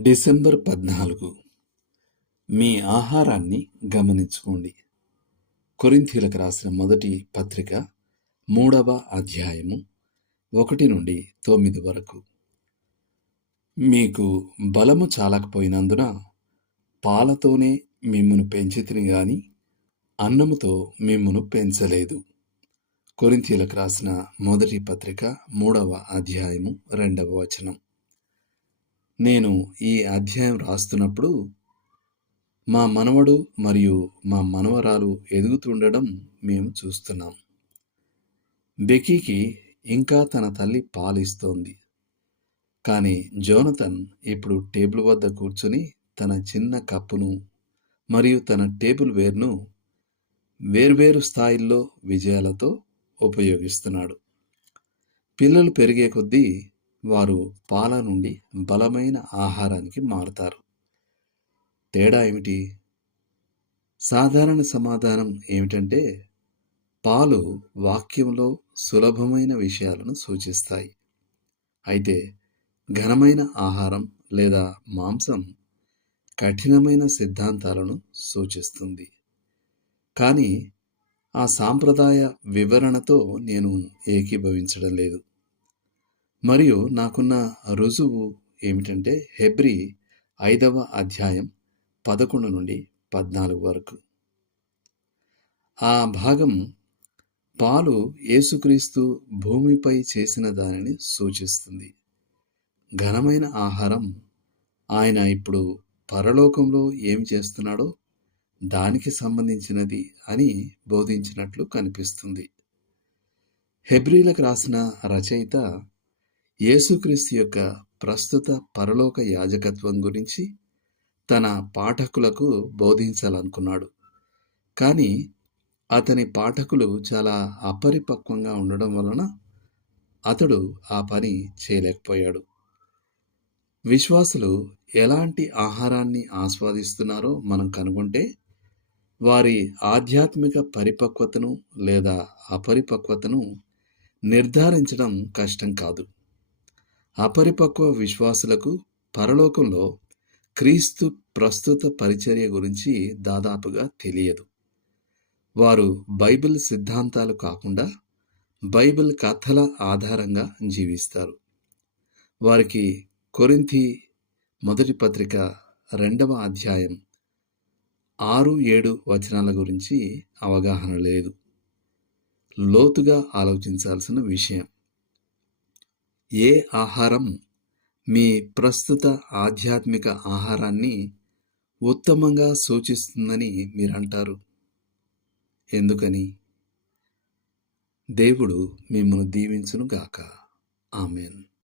December 14. మీ ఆహారాన్ని గమనించుకోండి. కొరింథీయులకు రాసిన మొదటి పత్రిక 3వ అధ్యాయము 1 నుండి 9 వరకు. మీకు బలము చాలకపోయినందున పాలతోనే మిమ్మును పెంచితిని గాని అన్నముతో మిమ్మును పెంచలేదు. కొరింథీయులకు రాసిన మొదటి పత్రిక 3వ అధ్యాయము 2వ వచనం. నేను ఈ అధ్యాయం రాస్తున్నప్పుడు మా మనవడు మరియు మా మనవరాలు ఎదుగుతుండడం మేము చూస్తున్నాం. బెకీకి ఇంకా తన తల్లి పాలిస్తోంది. కానీ జోనతన్ ఇప్పుడు టేబుల్ వద్ద కూర్చుని తన చిన్న కప్పును మరియు తన టేబుల్ వేర్ను వేర్వేరు స్థాయిల్లో విజయాలతో ఉపయోగిస్తున్నాడు. పిల్లలు పెరిగే కొద్దీ వారు పాల నుండి బలమైన ఆహారానికి మారుతారు. తేడా ఏమిటి? సాధారణ సమాధానం ఏమిటంటే పాలు వాక్యంలో సులభమైన విషయాలను సూచిస్తాయి. అయితే ఘనమైన ఆహారం లేదా మాంసం కఠినమైన సిద్ధాంతాలను సూచిస్తుంది. కానీ ఆ సాంప్రదాయ వివరణతో నేను ఏకీభవించడం లేదు. మరియు నాకున్న రుజువు ఏమిటంటే హెబ్రీ 5వ అధ్యాయం 11 నుండి 14 వరకు. ఆ భాగం పాలు యేసుక్రీస్తు భూమిపై చేసిన దానిని సూచిస్తుంది. ఘనమైన ఆహారం ఆయన ఇప్పుడు పరలోకంలో ఏం చేస్తున్నాడో దానికి సంబంధించినది అని బోధించినట్లు కనిపిస్తుంది. హెబ్రీలకు రాసిన రచయిత యేసుక్రీస్తు యొక్క ప్రస్తుత పరలోక యాజకత్వం గురించి తన పాఠకులకు బోధించాలనుకున్నాడు. కానీ అతని పాఠకులు చాలా అపరిపక్వంగా ఉండడం వలన అతడు ఆ పని చేయలేకపోయాడు. విశ్వాసులు ఎలాంటి ఆహారాన్ని ఆస్వాదిస్తున్నారో మనం కనుగొంటే వారి ఆధ్యాత్మిక పరిపక్వతను లేదా అపరిపక్వతను నిర్ధారించడం కష్టం కాదు. అపరిపక్వ విశ్వాసులకు పరలోకంలో క్రీస్తు ప్రస్తుత పరిచర్య గురించి దాదాపుగా తెలియదు. వారు బైబిల్ సిద్ధాంతాలు కాకుండా బైబిల్ కథల ఆధారంగా జీవిస్తారు. వారికి కొరింథీ మొదటి పత్రిక 2వ అధ్యాయం 6-7 వచనాల గురించి అవగాహన లేదు. లోతుగా ఆలోచించాల్సిన విషయం. ఏ ఆహారం మీ ప్రస్తుత ఆధ్యాత్మిక ఆహారాన్ని ఉత్తమంగా సూచిస్తుందని మీరంటారు? ఎందుకని? దేవుడు మిమ్మల్ని దీవించును గాక. ఆమేన్.